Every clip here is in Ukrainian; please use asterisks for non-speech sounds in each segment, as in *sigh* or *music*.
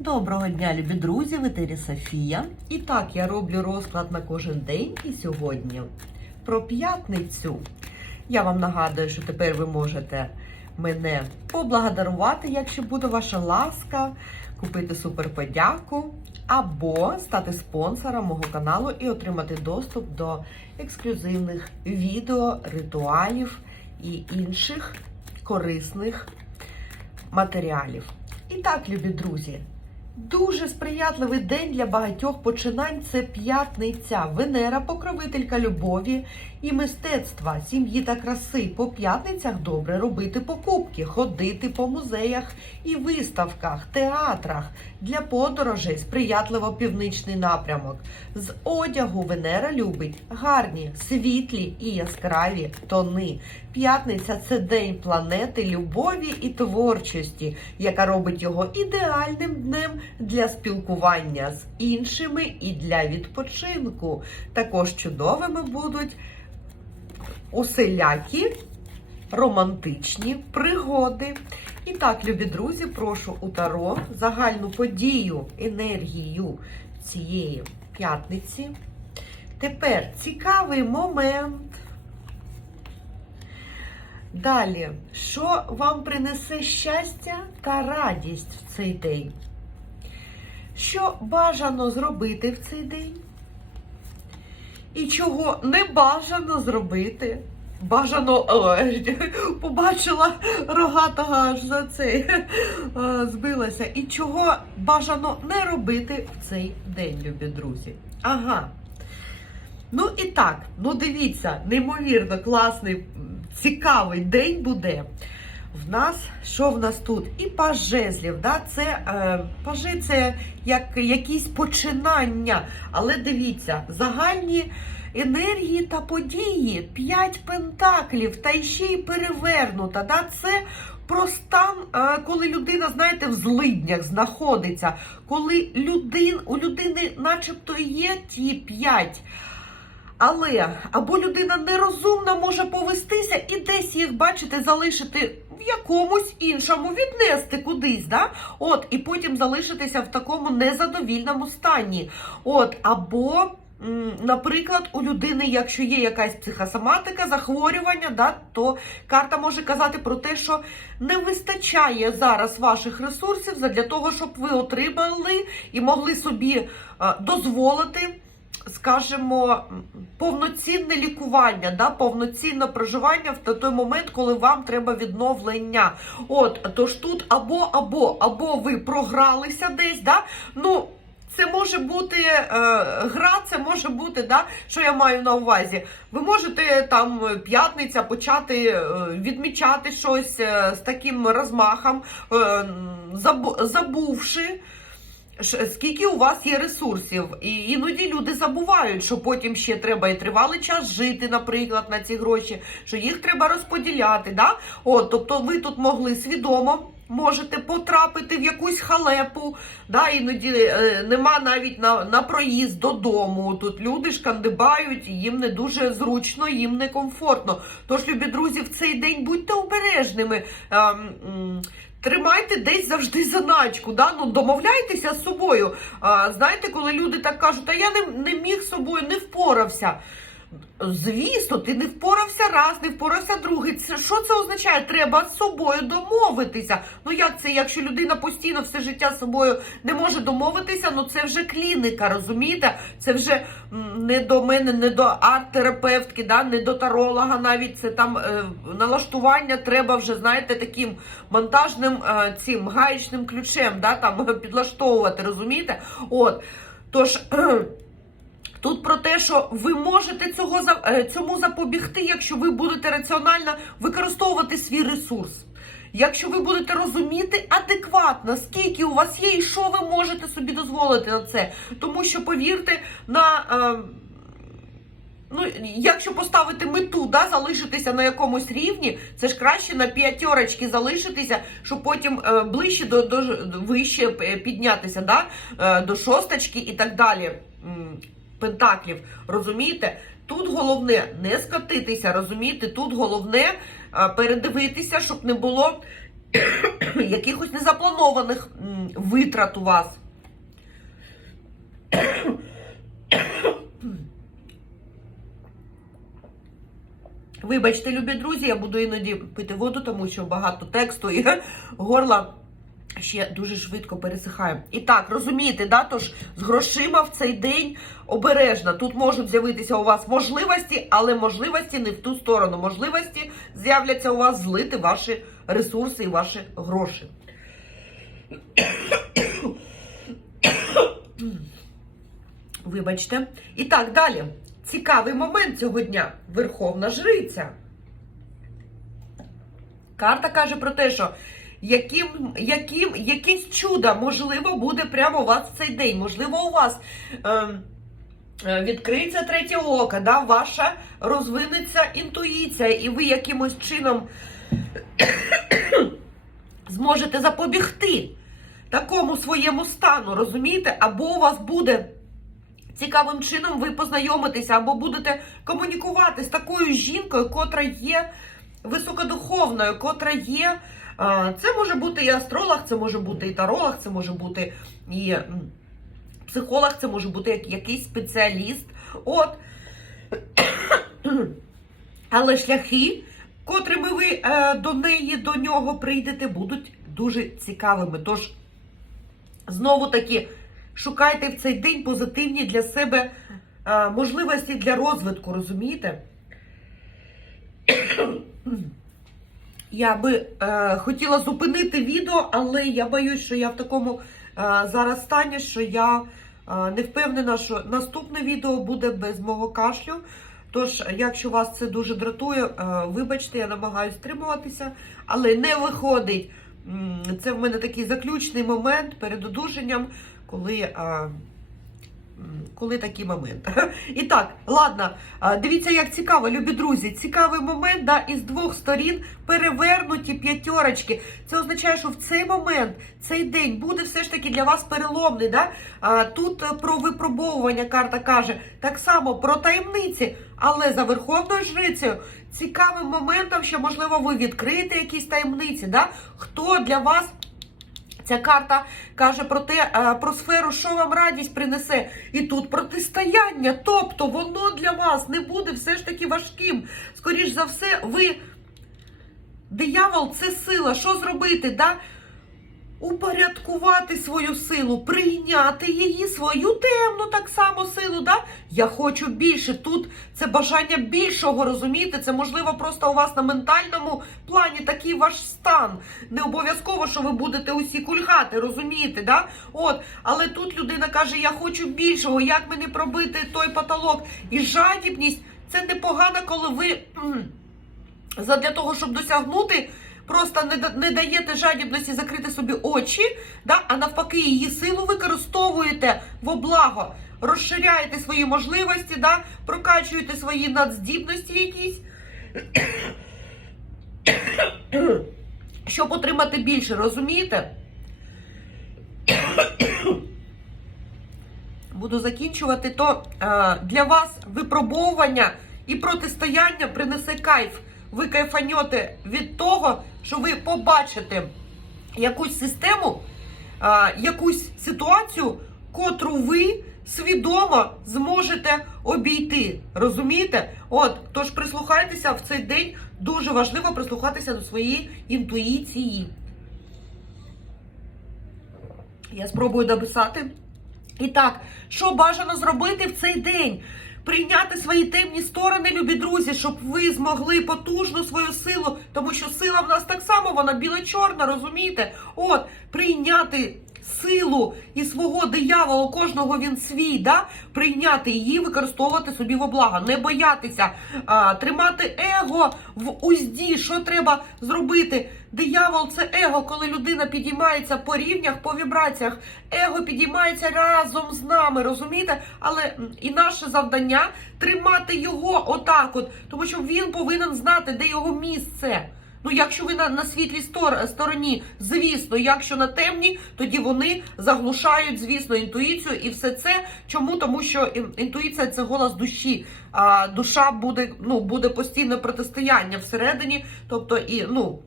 Доброго дня, любі друзі! В етері Софія. І так, я роблю розклад на кожен день і сьогодні. Про п'ятницю. Я вам нагадую, що тепер ви можете мене поблагодарувати, якщо буде ваша ласка, купити суперподяку або стати спонсором мого каналу і отримати доступ до ексклюзивних відео, ритуалів і інших корисних матеріалів. І так, любі друзі, дуже сприятливий день для багатьох починань це п'ятниця. Венера, покровителька любові і мистецтва, сім'ї та краси. По п'ятницях добре робити покупки, ходити по музеях і виставках, театрах. Для подорожей сприятливо півничний напрямок. З одягу Венера любить гарні, світлі і яскраві тони. П'ятниця це день планети любові і творчості, яка робить його ідеальним днем для спілкування з іншими і для відпочинку. Також чудовими будуть усілякі романтичні пригоди. І так, любі друзі, прошу у Таро загальну подію, енергію цієї п'ятниці. Тепер цікавий момент. Далі, що вам принесе щастя та радість в цей день? Що бажано зробити в цей день? І чого не бажано зробити? Бажано ой, *laughs* побачила рогатого аж за цей *laughs* збилася. І чого бажано не робити в цей день, любі друзі? Ага. Ну і так, ну дивіться, неймовірно класний, цікавий день буде. В нас, що в нас тут? І паж жезлів, да? це е, пажи це як якісь починання. Але дивіться, загальні енергії та події, п'ять пентаклів, та ще й перевернута. Да? Це про стан, е, коли людина, знаєте, в злиднях знаходиться, коли людин, у людини начебто є ті п'ять. Але або людина нерозумна може повестися і десь їх, бачите, залишити якомусь іншому, віднести кудись, да? От, і потім залишитися в такому незадовільному стані. От, або. Наприклад, у людини, якщо є якась психосоматика, захворювання, да, то карта може казати про те, що не вистачає зараз ваших ресурсів для того, щоб ви отримали і могли собі е, дозволити скажімо, повноцінне лікування, да, повноцінне проживання в той момент, коли вам треба відновлення. От, тож тут або, або, або ви програлися десь, да, ну. Це може бути е, гра, це може бути, да, що я маю на увазі. Ви можете там п'ятниця почати е, відмічати щось е, з таким розмахом, е, забу- забувши. Скільки у вас є ресурсів, і іноді люди забувають, що потім ще треба і тривалий час жити, наприклад, на ці гроші, що їх треба розподіляти. Да? От, тобто ви тут могли свідомо можете потрапити в якусь халепу. Да? Іноді е, нема навіть на, на проїзд додому. Тут люди шкандибають, їм не дуже зручно, їм не комфортно. Тож, любі друзі, в цей день будьте обережними. Ем, м, Тримайте десь завжди заначку, да? ну, домовляйтеся з собою. А, знаєте, коли люди так кажуть, а я не, не міг з собою, не впорався. Звісно, ти не впорався раз, не впорався другий. Це що це означає? Треба з собою домовитися. Ну як це, якщо людина постійно все життя з собою не може домовитися, ну це вже клініка, розумієте? Це вже не до мене, не до арт-терапевтки, да? не до таролога навіть. Це там е, налаштування треба вже, знаєте, таким монтажним е, цим гаєчним ключем, да? там *laughs* підлаштовувати, розумієте? От. Тож. *clears throat* Тут про те, що ви можете цього е, цьому запобігти, якщо ви будете раціонально використовувати свій ресурс. Якщо ви будете розуміти адекватно, скільки у вас є і що ви можете собі дозволити на це. Тому що, повірте, на. Е, Ну, якщо поставити мету, да, залишитися на якомусь рівні, це ж краще на п'ятерочки залишитися, щоб потім е, ближче до, до, вище е, піднятися, да, е, до шосточки і так далі. Пентаклів. Розумієте? Тут головне не скотитися, розумієте? Тут головне е, передивитися, щоб не було *coughs* якихось незапланованих витрат у вас. *coughs* Вибачте, любі друзі, я буду іноді пити воду, тому що багато тексту і *laughs* горла ще дуже швидко пересихає. І так, розумієте, да? Тож з грошима в цей день обережно. Тут можуть з'явитися у вас можливості, але можливості не в ту сторону. Можливості з'являться у вас злити ваші ресурси і ваші гроші. *coughs* Вибачте. І так, далі. Цікавий момент цього дня. Верховна Жриця. Карта каже про те, що яким, яким, якесь чудо, можливо, буде прямо у вас в цей день. Можливо, у вас е, е, відкриється третє око, да, ваша розвинеться інтуїція, і ви якимось чином *coughs* зможете запобігти такому своєму стану, розумієте? Або у вас буде цікавим чином ви познайомитеся, або будете комунікувати з такою жінкою, котра є високодуховною, котра є. Це може бути і астролог, це може бути і таролог, це може бути і психолог, це може бути якийсь спеціаліст. От. *coughs* Але шляхи, котрими ви е, до неї, до нього прийдете, будуть дуже цікавими. Тож, знову таки, шукайте в цей день позитивні для себе е, можливості для розвитку, розумієте? Я би е, хотіла зупинити відео, але я боюсь, що я в такому е, зараз стані, що я е, не впевнена, що наступне відео буде без мого кашлю. Тож, якщо вас це дуже дратує, е, вибачте, я намагаюся стримуватися, але не виходить. Це в мене такий заключний момент перед одужанням, коли. е, коли такий момент. *laughs* І так, ладно, дивіться, як цікаво, любі друзі. Цікавий момент, да, із двох сторін перевернуті п'ятерочки. Це означає, що в цей момент, цей день буде все ж таки для вас переломний. Да? Тут е, про випробовування карта каже, так само про таємниці, але за верховною жрицею. Цікавим моментом, що, можливо, ви відкриєте якісь таємниці. Да? Хто для вас Ця карта каже про те, е, про сферу, що вам радість принесе. І тут протистояння. Тобто воно для вас не буде все ж таки важким. Скоріш за все, ви. Диявол це сила. Що зробити? Да? Упорядкувати свою силу, прийняти її, свою темну так само силу. Да? Я хочу більше. Тут це бажання більшого, розумієте? Це можливо просто у вас на ментальному плані такий ваш стан. Не обов'язково, що ви будете усі кульгати, розумієте? Да? От, але тут людина каже: Я хочу більшого, як мені пробити той потолок? І жадібність це непогано, коли ви задля того, щоб досягнути. Просто не, не даєте жадібності закрити собі очі, да? а навпаки, її силу використовуєте во благо, розширяєте свої можливості, да? прокачуєте свої надздібності якісь, *coughs* щоб отримати більше, розумієте? *coughs* Буду закінчувати, то е, для вас випробовування і протистояння принесе кайф. Ви кайфанете від того, що ви побачите якусь систему, е, якусь ситуацію, котру ви свідомо зможете обійти. Розумієте? От, тож прислухайтеся в цей день. Дуже важливо прислухатися до своєї інтуїції. Я спробую дописати. І так, що бажано зробити в цей день? Прийняти свої темні сторони, любі друзі, щоб ви змогли потужну свою силу, тому що сила в нас так само, вона біло-чорна, розумієте? От, прийняти силу і свого диявола, кожного він свій, да? прийняти її, використовувати собі во благо, не боятися, а, тримати его в узді. Що треба зробити? Диявол це его, коли людина підіймається по рівнях, по вібраціях. Его підіймається разом з нами, розумієте? Але і наше завдання тримати його отак, от, тому що він повинен знати, де його місце. Ну, якщо ви на, на світлій стор, стороні, звісно, якщо на темній, тоді вони заглушають, звісно, інтуїцію і все це. Чому? Тому що інтуїція це голос душі. А душа буде, ну, буде постійне протистояння всередині, тобто і ну.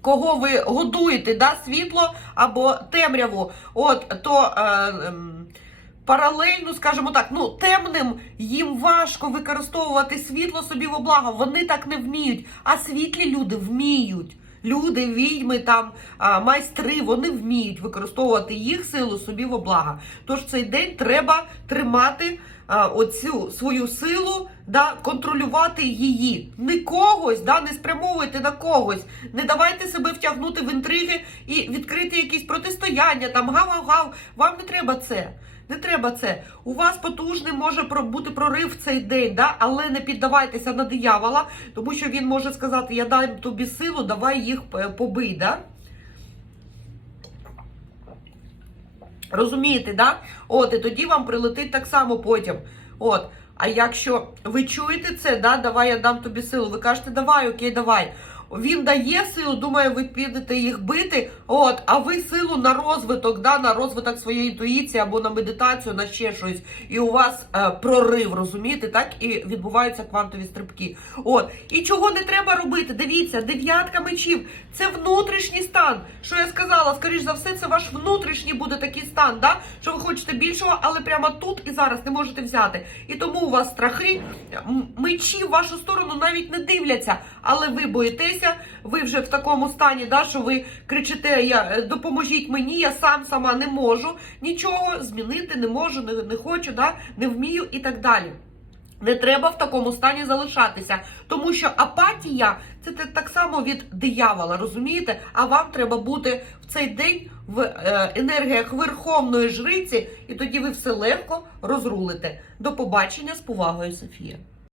кого ви годуєте, да, світло або темряву, от то. Е, ем, Паралельно, скажімо так, ну темним їм важко використовувати світло собі во благо. Вони так не вміють. А світлі люди вміють. Люди, відьми, там майстри, вони вміють використовувати їх силу собі во благо. Тож цей день треба тримати а, оцю свою силу, да, контролювати її. Не когось, да, не спрямовуйте на когось. Не давайте себе втягнути в інтриги і відкрити якісь протистояння, там гав-гав-гав. Вам не треба це. Не треба це. У вас потужний може бути прорив в цей день, да? але не піддавайтеся на диявола, тому що він може сказати: Я дам тобі силу, давай їх е, побий. Да? Розумієте, да? От, і тоді вам прилетить так само потім. От. А якщо ви чуєте це, да, давай я дам тобі силу. Ви кажете, давай, окей, давай. Він дає силу, думає, ви підете їх бити. От, а ви силу на розвиток, да, на розвиток своєї інтуїції або на медитацію, на ще щось. І у вас е, прорив, розумієте, так? І відбуваються квантові стрибки. От. І чого не треба робити? Дивіться, дев'ятка мечів це внутрішній стан. Що я сказала, скоріш за все, це ваш внутрішній буде такий стан, да? що ви хочете більшого, але прямо тут і зараз не можете взяти. І тому у вас страхи, мечі в вашу сторону навіть не дивляться, але ви боїтеся, ви вже в такому стані, да, що ви кричите: я е, допоможіть мені, я сам сама не можу нічого змінити, не можу, не, не хочу, да, не вмію і так далі. Не треба в такому стані залишатися, тому що апатія це так само від диявола, розумієте? А вам треба бути в цей день в е, енергіях верховної жриці, і тоді ви все легко розрулите. До побачення з повагою, Софія.